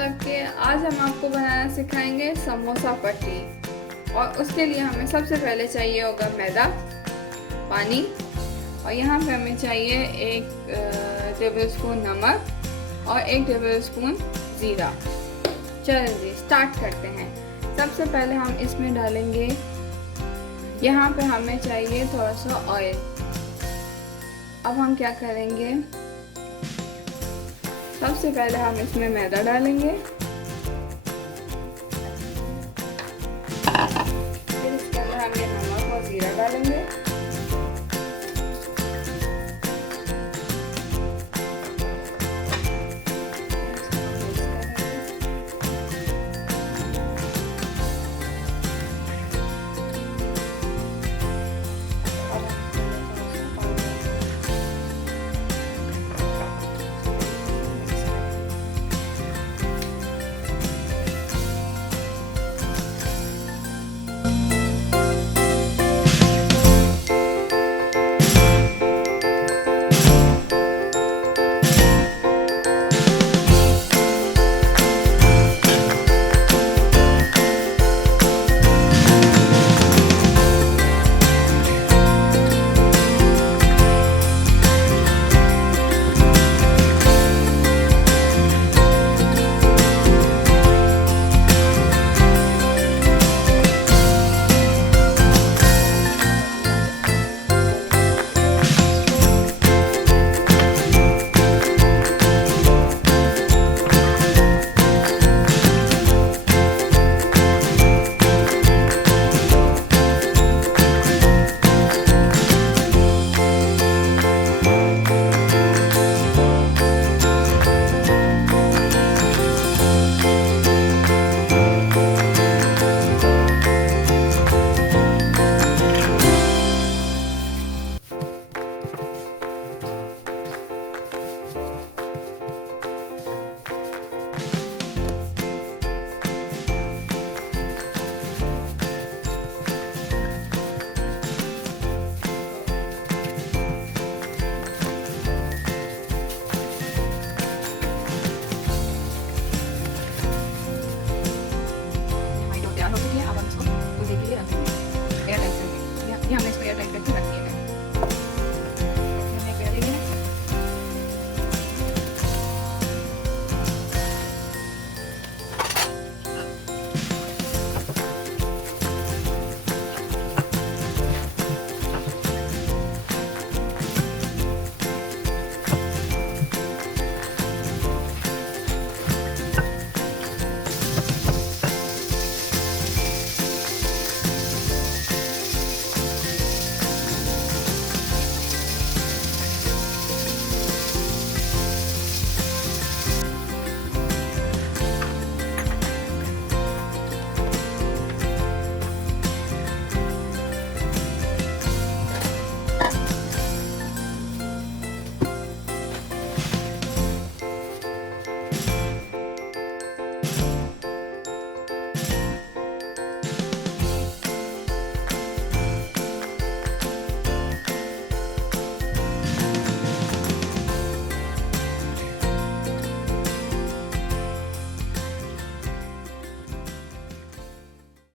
सबके। आज हम आपको बनाना सिखाएंगे समोसा पट्टी। और उसके लिए हमें सबसे पहले चाहिए होगा मैदा, पानी, और यहाँ पे हमें चाहिए 1 टेबलस्पून नमक और 1 टेबलस्पून ज़ीरा। चलिए जी स्टार्ट करते हैं। सबसे पहले हम इसमें डालेंगे, यहाँ पे हमें चाहिए थोड़ा सा ऑयल। अब हम क्या करेंगे, सबसे पहले हम इसमें मैदा डालेंगे, फिर इसके अंदर हम ये नमक और जीरा डालेंगे, ये हमने इसको एयर टाइट करके रख दिया है।